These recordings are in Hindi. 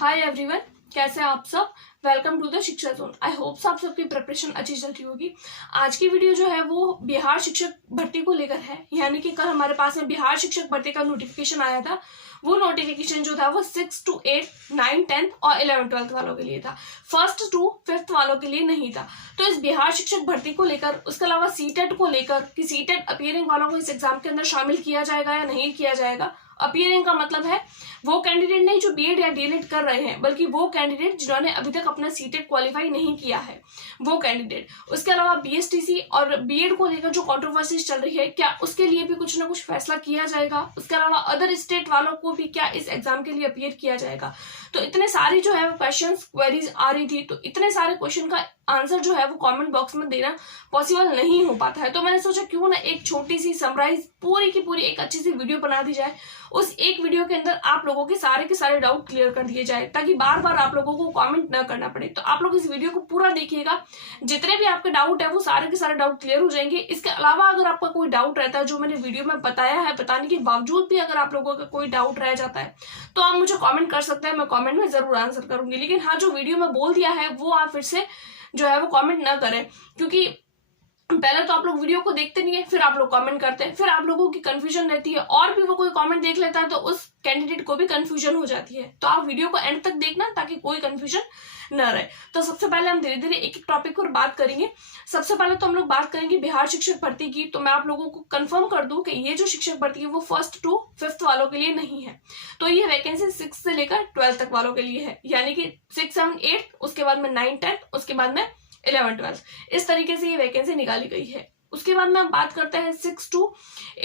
हाय एवरीवन, कैसे हैं आप सब। वेलकम टू द शिक्षा जोन। आई होप आप सबकी प्रिपरेशन अच्छी चल रही होगी। आज की वीडियो जो है वो बिहार शिक्षक भर्ती को लेकर है, यानी कि कल हमारे पास में बिहार शिक्षक भर्ती का नोटिफिकेशन आया था। वो नोटिफिकेशन जो था वो 6 to 8, 9, 10 और 11, 12 वालों के लिए था। 1st to 5th वालों के लिए नहीं था। तो इस बिहार शिक्षक भर्ती को लेकर, उसके अलावा सीटेट को लेकर कि सीटेट अपीयरिंग वालों को इस एग्जाम के अंदर शामिल किया जाएगा या नहीं किया जाएगा। अपीयरिंग का मतलब है वो कैंडिडेट नहीं जो बीएड या डीएलएड कर रहे हैं, बल्कि वो कैंडिडेट जिन्होंने अभी तक अपना सीटेट क्वालिफाई नहीं किया है, वो कैंडिडेट। उसके अलावा बीएसटीसी और बीएड को लेकर जो कंट्रोवर्सीज चल रही है, क्या उसके लिए भी कुछ ना कुछ फैसला किया जाएगा। उसके अलावा अदर स्टेट वालों को भी क्या इस एग्जाम के लिए अपीयर किया जाएगा। तो इतने सारी जो है वो क्वेश्चन क्वेरीज आ रही थी, तो इतने सारे क्वेश्चन का आंसर जो है वो कमेंट बॉक्स में देना पॉसिबल नहीं हो पाता है। तो मैंने सोचा क्यों ना एक छोटी सी समराइज पूरी की पूरी एक अच्छी सी वीडियो बना दी जाए। उस एक वीडियो के अंदर आप लोगों के सारे डाउट क्लियर कर दिए जाए, ताकि बार बार आप लोगों को कमेंट न करना पड़े। तो आप लोग इस वीडियो को पूरा देखिएगा, जितने भी आपके डाउट है वो सारे के सारे डाउट क्लियर हो जाएंगे। इसके अलावा अगर आपका कोई डाउट रहता है जो मैंने वीडियो में बताया है, बताने के बावजूद भी अगर आप लोगों का कोई डाउट रह जाता है तो आप मुझे कमेंट कर सकते हैं, मैं कमेंट में जरूर आंसर करूंगी। लेकिन हाँ, जो वीडियो में बोल दिया है वो आप फिर से जो है वो कमेंट ना करें, क्योंकि पहले तो आप लोग वीडियो को देखते नहीं है, फिर आप लोग कमेंट करते हैं, फिर आप लोगों की कंफ्यूजन रहती है, और भी वो कोई कमेंट देख लेता है तो उस कैंडिडेट को भी कंफ्यूजन हो जाती है। तो आप वीडियो को एंड तक देखना ताकि कोई कंफ्यूजन न रहे। तो सबसे पहले हम धीरे धीरे एक एक टॉपिक पर बात करेंगे। सबसे पहले तो हम लोग बात करेंगे बिहार शिक्षक भर्ती की। तो मैं आप लोगों को कंफर्म कर दूं कि ये जो शिक्षक भर्ती है वो 1st to 5th वालों के लिए नहीं है। तो ये वैकेंसी 6 से लेकर 12 तक वालों के लिए है, यानी कि 6, 7, 8, उसके बाद में 9, 10, उसके बाद में 11, 12, इस तरीके से ये वैकेंसी निकाली गई है। उसके बाद में हम बात करते हैं 6 to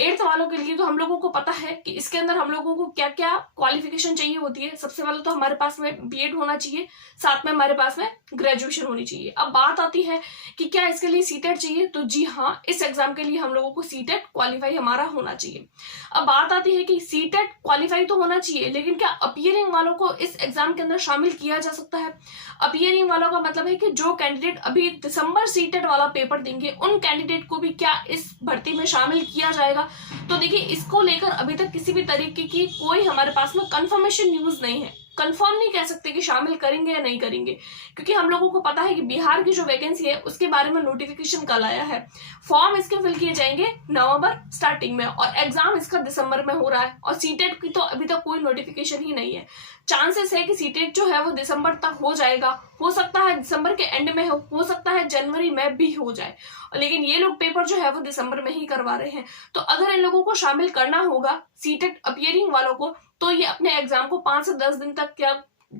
8 वालों के लिए। तो हम लोगों को पता है कि इसके अंदर हम लोगों को क्या क्या क्वालिफिकेशन चाहिए होती है। सबसे पहले तो हमारे पास में बीएड होना चाहिए, साथ में हमारे पास में ग्रेजुएशन होनी चाहिए। अब बात आती है कि क्या इसके लिए सीटेट चाहिए, तो जी हाँ, इस एग्जाम के लिए हम लोगों को सीटेट क्वालिफाई हमारा होना चाहिए। अब बात आती है कि सीटेट क्वालिफाई तो होना चाहिए, लेकिन क्या अपीयरिंग वालों को इस एग्जाम के अंदर शामिल किया जा सकता है। अपीयरिंग वालों का मतलब है कि जो कैंडिडेट अभी दिसंबर सीटेट वाला पेपर देंगे, उन कैंडिडेट को भी क्या इस भर्ती में शामिल किया जाएगा। तो देखिए, इसको लेकर अभी तक किसी भी तरीके की कोई हमारे पास में कंफर्मेशन न्यूज नहीं है। कंफर्म नहीं कह सकते कि शामिल करेंगे या नहीं करेंगे, क्योंकि हम लोगों को पता है कि बिहार की जो वैकेंसी है उसके बारे में नोटिफिकेशन कल आया है। फॉर्म इसके फिल किए जाएंगे नवंबर स्टार्टिंग में, और एग्जाम इसका दिसंबर में हो रहा है। और सीटेट की तो अभी तक कोई नोटिफिकेशन ही नहीं है। चांसेस है कि सीटेट जो है वो दिसंबर तक हो जाएगा, हो सकता है दिसंबर के एंड में हो सकता है जनवरी में भी हो जाए, लेकिन ये लोग पेपर जो है वो दिसंबर में ही करवा रहे हैं। तो अगर इन लोगों को शामिल करना होगा सीटेट अपीयरिंग वालों को, तो ये अपने एग्जाम को 5 से 10 दिन तक या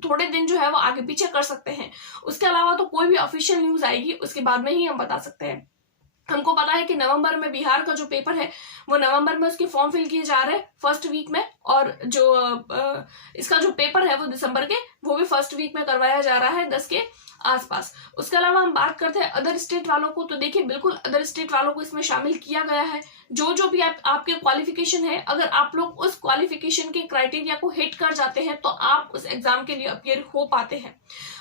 थोड़े दिन जो है वो आगे पीछे कर सकते हैं। उसके अलावा तो कोई भी ऑफिशियल न्यूज आएगी उसके बाद में ही हम बता सकते हैं। हमको पता है कि नवंबर में बिहार का जो पेपर है वो नवंबर में उसके फॉर्म फिल किए जा रहे हैं 1st वीक में, और जो इसका जो पेपर है वो दिसंबर के वो भी 1st वीक में करवाया जा रहा है 10 के आसपास। उसके अलावा हम बात करते हैं अदर स्टेट वालों को। तो देखिए, बिल्कुल अदर स्टेट वालों को इसमें शामिल किया गया है। जो भी आपके क्वालिफिकेशन है, अगर आप लोग उस क्वालिफिकेशन के क्राइटेरिया को हिट कर जाते हैं तो आप उस एग्जाम के लिए अपीयर हो पाते हैं।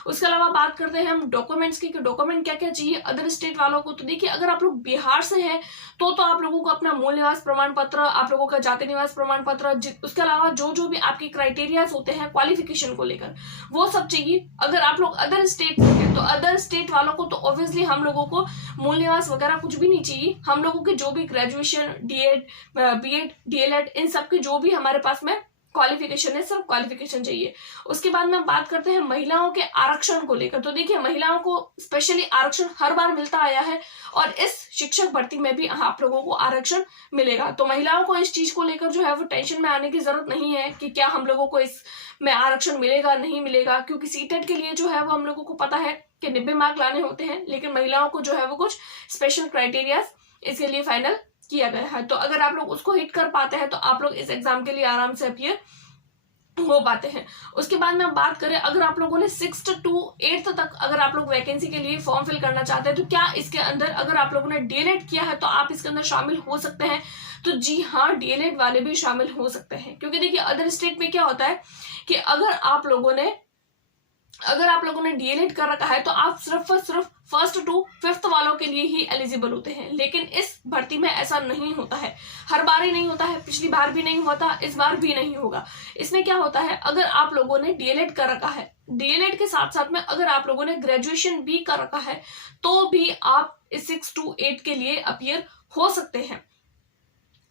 उसके अलावा बात करते हैं हम डॉक्यूमेंट्स की, डॉक्यूमेंट क्या क्या चाहिए अदर स्टेट वालों को। तो देखिए, अगर आप लोग बिहार से हैं तो आप लोगों को अपना मूल निवास प्रमाण पत्र, आप लोगों का जाति निवास प्रमाण पत्र, उसके अलावा जो भी आपके क्राइटेरियाज होते हैं क्वालिफिकेशन को लेकर, वो सब चाहिए। अगर आप लोग अदर स्टेट से हैं तो अदर स्टेट वालों को तो ऑब्वियसली हम लोगों को मूल निवास वगैरह कुछ भी नहीं चाहिए। हम लोगों के जो भी ग्रेजुएशन, बीएड, डीएलएड, इन सब के जो भी हमारे पास में क्वालिफिकेशन है, सिर्फ क्वालिफिकेशन चाहिए। उसके बाद में हम बात करते हैं महिलाओं के आरक्षण को लेकर। तो देखिए, महिलाओं को स्पेशली आरक्षण हर बार मिलता आया है, और इस शिक्षक भर्ती में भी आप लोगों को आरक्षण मिलेगा। तो महिलाओं को इस चीज को लेकर जो है वो टेंशन में आने की जरूरत नहीं है कि क्या हम लोगों को इस में आरक्षण मिलेगा नहीं मिलेगा, क्योंकि सीटेट के लिए जो है वो हम लोगों को पता है कि 90 मार्क लाने होते हैं, लेकिन महिलाओं को जो है वो कुछ स्पेशल क्राइटेरिया इसके लिए फाइनल किया गया है। तो अगर आप लोग उसको हिट कर पाते हैं तो आप लोग इस एग्जाम के लिए आराम से अपीयर हो पाते हैं। उसके बाद में हम बात करें, अगर आप लोगों ने 6th to 8th तक अगर आप लोग वैकेंसी के लिए फॉर्म फिल करना चाहते हैं, तो क्या इसके अंदर अगर आप लोगों ने डीएलएड किया है तो आप इसके अंदर शामिल हो सकते हैं। तो जी हाँ, डीएलएड वाले भी शामिल हो सकते हैं, क्योंकि देखिए अदर स्टेट में क्या होता है कि अगर आप लोगों ने अगर आप लोगों ने डीएलएड कर रखा है तो आप सिर्फ और सिर्फ फर्स्ट टू फिफ्थ वालों के लिए ही एलिजिबल होते हैं, लेकिन इस भर्ती में ऐसा नहीं होता है। हर बार ही नहीं होता है, पिछली बार भी नहीं हुआ था, इस बार भी नहीं होगा। इसमें क्या होता है, अगर आप लोगों ने डीएलएड कर रखा है, डीएलएड के साथ साथ में अगर आप लोगों ने ग्रेजुएशन भी कर रखा है, तो भी आप इस 6 to 8 के लिए अपीयर हो सकते हैं।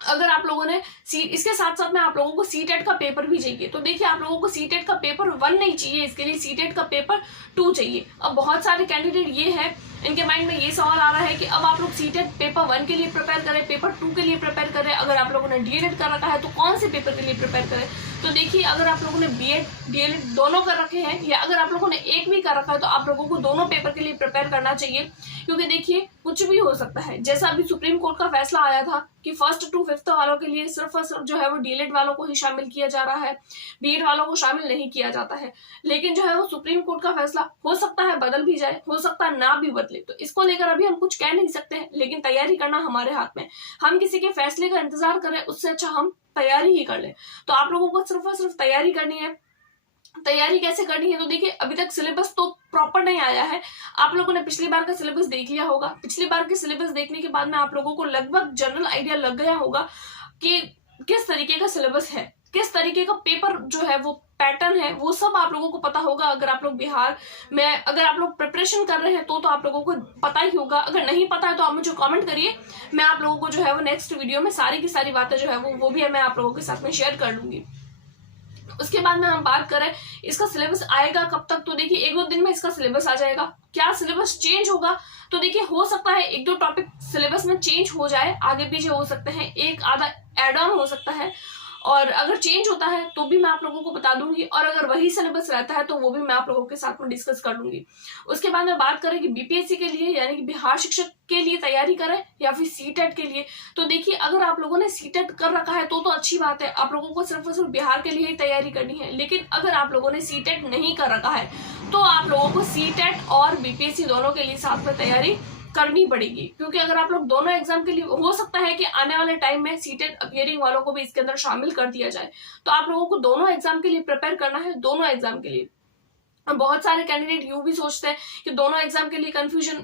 अगर आप लोगों ने इसके साथ साथ में आप लोगों को सीटेट का पेपर भी चाहिए, तो देखिए आप लोगों को सीटेट का पेपर 1 नहीं चाहिए, इसके लिए सीटेट का पेपर 2 चाहिए। अब बहुत सारे कैंडिडेट ये है, इनके माइंड में ये सवाल आ रहा है कि अब आप लोग सीटेट पेपर 1 के लिए प्रिपेयर करें, पेपर 2 के लिए प्रिपेयर करें, अगर आप लोगों ने डीएलएड कर रखा है तो कौन से पेपर के लिए प्रिपेयर करें। तो देखिए, अगर आप लोगों ने बीएड डीएलएड दोनों कर रखे हैं, या अगर आप लोगों ने एक भी कर रखा है, तो आप लोगों को दोनों पेपर के लिए प्रिपेयर करना चाहिए। क्योंकि देखिए, कुछ भी हो सकता है। जैसा अभी सुप्रीम कोर्ट का फैसला आया था कि फर्स्ट टू फिफ्थ वालों के लिए सिर्फ और सिर्फ जो है वो डीएलएड वालों को ही शामिल किया जा रहा है, बीएड वालों को शामिल नहीं किया जाता है। लेकिन जो है वो सुप्रीम कोर्ट का फैसला हो सकता है बदल भी जाए, हो सकता है ना भी बदले, तो इसको लेकर अभी हम कुछ कह नहीं सकते हैं। लेकिन तैयारी करना हमारे हाथ में। हम किसी के फैसले का इंतजार करें, उससे अच्छा हम तैयारी ही कर लें। तो आप लोगों को सिर्फ और सिर्फ तैयारी करनी है। तैयारी कैसे करनी है, तो देखिए, अभी तक सिलेबस तो प्रॉपर नहीं आया है। आप लोगों ने पिछली बार का सिलेबस देख लिया होगा। पिछली बार के सिलेबस देखने के बाद में आप लोगों को लगभग जनरल आइडिया लग गया होगा कि किस तरीके का सिलेबस है, किस तरीके का पेपर जो है वो पैटर्न है, वो सब आप लोगों को पता होगा। अगर आप लोग बिहार में अगर आप लोग प्रिपरेशन कर रहे हैं तो आप लोगों को पता ही होगा। अगर नहीं पता है तो आप मुझे कमेंट करिए, मैं आप लोगों को जो है वो नेक्स्ट वीडियो में सारी की सारी बातें जो है वो भी मैं आप लोगों के साथ में शेयर कर लूंगी। उसके बाद में हम बात करें इसका सिलेबस आएगा कब तक, तो देखिए 1-2 दिन में इसका सिलेबस आ जाएगा। क्या सिलेबस चेंज होगा, तो देखिए हो सकता है 1-2 टॉपिक सिलेबस में चेंज हो जाए, आगे पीछे हो सकते हैं, एक आधा एड ऑन हो सकता है। और अगर चेंज होता है तो भी मैं आप लोगों को बता दूंगी, और अगर वही सिलेबस रहता है तो वो भी मैं आप लोगों के साथ में डिस्कस कर लूंगी। उसके बाद में बात करें कि बीपीएससी के लिए यानी कि बिहार शिक्षक के लिए तैयारी करें या फिर सीटेट के लिए, तो देखिए अगर आप लोगों ने सीटेट कर रखा है तो अच्छी बात है, आप लोगों को सिर्फ और सिर्फ बिहार के लिए ही तैयारी करनी है। लेकिन अगर आप लोगों ने सीटेट नहीं कर रखा है तो आप लोगों को सीटेट और बीपीएससी दोनों के लिए साथ में तैयारी करनी पड़ेगी। क्योंकि अगर आप लोग दोनों एग्जाम के लिए, हो सकता है कि आने वाले टाइम में सीटेट अपीयरिंग वालों को भी इसके अंदर शामिल कर दिया जाए, तो आप लोगों को दोनों एग्जाम के लिए प्रिपेयर करना है, दोनों एग्जाम के लिए। बहुत सारे कैंडिडेट यूं भी सोचते हैं कि दोनों एग्जाम के लिए कंफ्यूजन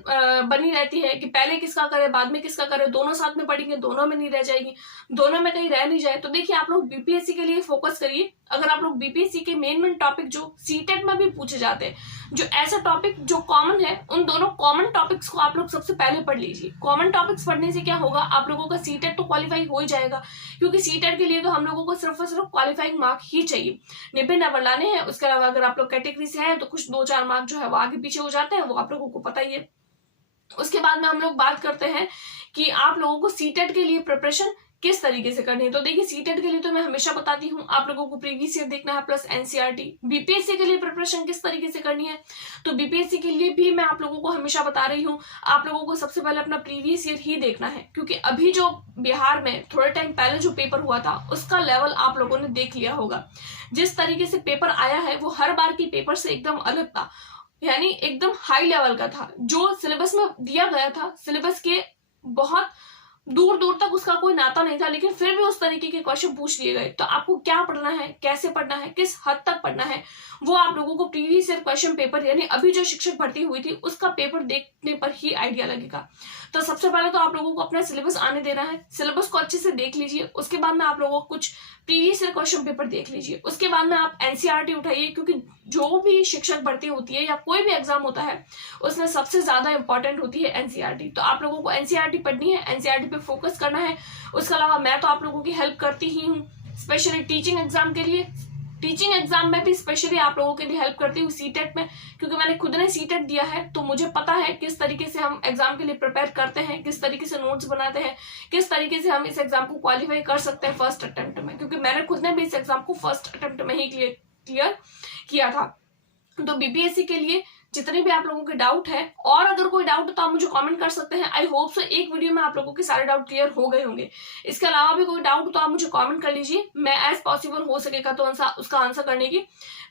बनी रहती है कि पहले किसका करे बाद में किसका करे, दोनों साथ में पढ़ेंगे, दोनों में नहीं रह जाएगी, दोनों में कहीं रह नहीं जाए। तो देखिए आप लोग बीपीएससी के लिए फोकस करिए। अगर आप लोग बीपीएससी के मेन टॉपिक जो सीटेट में भी पूछे जाते हैं, जो ऐसा टॉपिक जो कॉमन है, उन दोनों कॉमन टॉपिक्स को आप लोग सबसे पहले पढ़ लीजिए। कॉमन टॉपिक्स पढ़ने से क्या होगा, आप लोगों का सीटेट तो क्वालिफाई हो ही जाएगा, क्योंकि सीटेट के लिए तो हम लोगों को सिर्फ और सिर्फ क्वालिफाइंग मार्क ही चाहिए, 90 नंबर लाने हैं। उसके अलावा अगर आप लोग कैटेगरी से हैं तो कुछ 2-4 मार्क जो है वो आगे पीछे हो जाते हैं, वो आप लोगों को पता ही है। उसके बाद में हम लोग बात करते हैं कि आप लोगों को सीटेट के लिए प्रिपरेशन किस तरीके से करनी है। तो देखिए सीटेट के लिए तो मैं हमेशा बताती हूँ आप लोगों को प्रीवियस ईयर देखना है प्लस एनसीईआरटी। बीपीएससी के लिए प्रिपरेशन किस तरीके से करनी है, तो बीपीएससी के लिए भी मैं आप लोगों को हमेशा बता रही हूँ, आप लोगों को सबसे पहले अपना प्रीवियस ईयर ही देखना है। क्योंकि अभी जो बिहार में थोड़े टाइम पहले जो पेपर हुआ था उसका लेवल आप लोगों ने देख लिया होगा। जिस तरीके से पेपर आया है वो हर बार की पेपर से एकदम अलग था, यानी एकदम हाई लेवल का था। जो सिलेबस में दिया गया था, सिलेबस के बहुत दूर दूर तक उसका कोई नाता नहीं था, लेकिन फिर भी उस तरीके के क्वेश्चन पूछ लिए गए। तो आपको क्या पढ़ना है, कैसे पढ़ना है, किस हद तक पढ़ना है, वो आप लोगों को प्रीवियस ईयर क्वेश्चन पेपर यानी अभी जो शिक्षक भर्ती हुई थी उसका पेपर देखने पर ही आइडिया लगेगा। तो सबसे पहले तो आप लोगों को अपना सिलेबस आने देना है, सिलेबस को अच्छे से देख लीजिए। उसके बाद में आप लोगों को कुछ प्रीवियस ईयर क्वेश्चन पेपर देख लीजिए। उसके बाद में आप एनसीईआरटी उठाइए, क्योंकि जो भी शिक्षक भर्ती होती है या कोई भी एग्जाम होता है उसमें सबसे ज्यादा इंपॉर्टेंट होती है एनसीईआरटी। तो आप लोगों को एनसीईआरटी पढ़नी है, एनसीईआरटी पे फोकस करना है। उसके अलावा मैं तो आप लोगों की हेल्प करती ही हूँ, स्पेशली टीचिंग एग्जाम के लिए। टीचिंग एग्जाम में भी स्पेशली आप लोगों के लिए हेल्प करती हूँ सीटेट में, क्योंकि मैंने खुद ने सीटेट दिया है तो मुझे पता है किस तरीके से हम एग्जाम के लिए प्रिपेयर करते हैं, किस तरीके से नोट्स बनाते हैं, किस तरीके से हम इस एग्जाम को क्वालिफाई कर सकते हैं फर्स्ट अटेम्प्ट में। क्योंकि मैंने खुद ने भी इस एग्जाम को फर्स्ट अटेम्प्ट में ही क्लियर किया था। तो बीपीएससी के लिए जितने भी आप लोगों के डाउट है, और अगर कोई डाउट है तो आप मुझे कमेंट कर सकते हैं। आई होप सो एक वीडियो में आप लोगों के सारे डाउट क्लियर हो गए होंगे। इसके अलावा भी कोई डाउट तो आप मुझे कमेंट कर लीजिए, मैं एज पॉसिबल हो सकेगा तो उसका आंसर करने की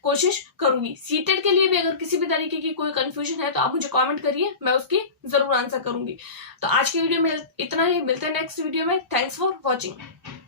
कोशिश करूंगी। सीटेट के लिए भी अगर किसी भी तरीके की कोई कंफ्यूजन है तो आप मुझे कमेंट करिए, मैं उसकी जरूर आंसर करूंगी। तो आज की वीडियो में इतना ही, मिलते हैं नेक्स्ट वीडियो में। Thanks for watching.